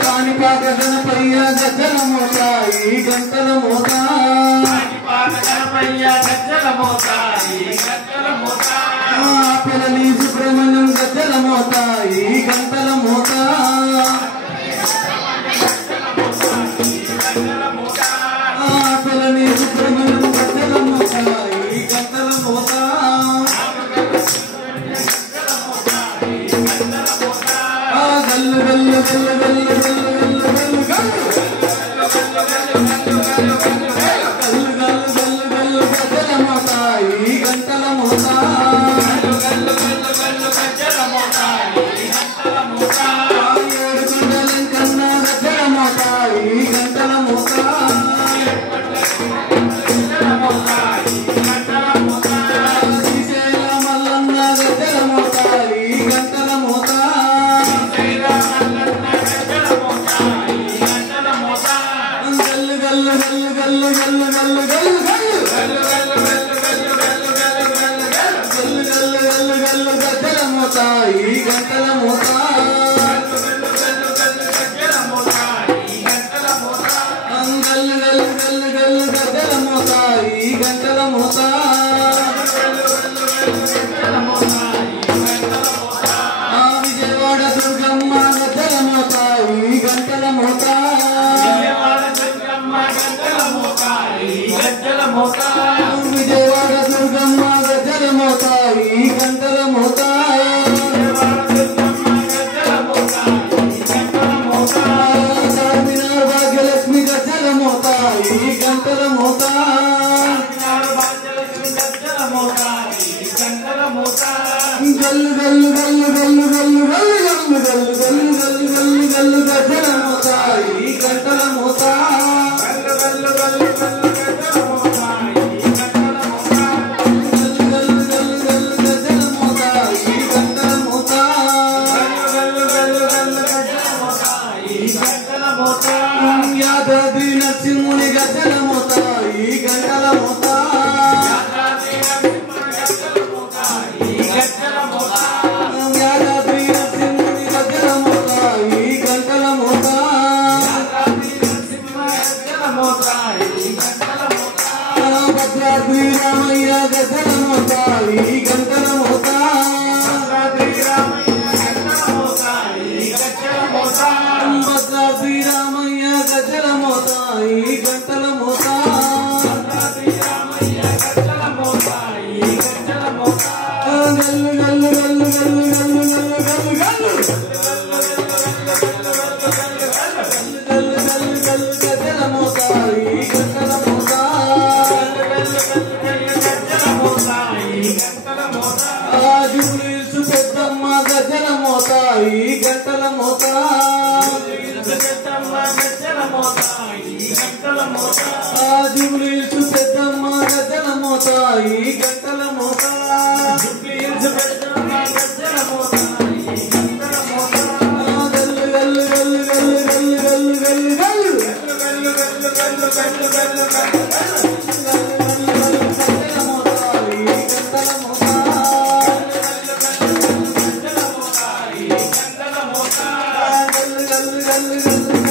కాణిపాక గణపయ్య గజ్జల మోత ఈ గంటల మోత పిల్లలి సుబ్రహ్మణ్యం గజ్జల మోత ఈ గంటల మోత పిల్లని సుబ్రహ్మణ్యం గజ్జల మోత ఈ గంటల మోత గల్లు గల్లు గల్లు గల్లు గల్లు గల్లు గల్లు గజ్జల మోత ఈ గంటల మోత ఏడుకొండలంకన్న గజ్జల మోత ఈ గంటల మోత శ్రీశైల మల్లన్న గజ్జల మోత ఈ గంటల మోత గల్లు గల్లు గల్లు గల్లు గల్లు గల్లు గల్లు గల్లు గజ్జల మోత ఈ గంటల మోత గల్లు గల్లు గల్లు గల్లు గజ్జల మోత ఈ గంటల మోత విజయవాడ దుర్గమ్మ గజ్జల మోత ఈ గంటల మోత విజయవాడ దుర్గమ్మ గజ్జల మోత ఈ గంటల మోత చార్మినార్ భాగ్యలక్ష్మి గజ్జల మోత ఈ గంటల మోత గల్లు గల్లు గల్లు గల్లు గల్లు గల్లు గల్లు గల్లు గల్లు గల్లు గల్లు గజ్జల మోత ఈ గంటల మోత యాదాద్రి నరసింహుని గజ్జల మోత ఈ గంటల మోత యాదాద్రి నరసింహుని గజ్జల మోత ఈ గంటల మోత భద్రాద్రి రామయ్య గజ్జల మోత ఈ గంటల మోత భద్రాద్రి రామయ్య గజ్జల మోత ఈ గంటల మోత గల్లు గల్లు గల్లు గల్లు గల్లు గల్లు గల్లు గల్లు గజ్జల మోత ఈ గంటల మోత జూబ్లీహిల్స్ పెద్దమ్మ గజ్జల మోత ఈ గంటల మోత జూబ్లీహిల్స్ పెద్దమ్మ గజ్జల మోత ఈ గంటల మోత గల్లు గల్లు గల్లు గల్లు గల్లు గల్లు గల్లు గల్లు గల్లు గల్లు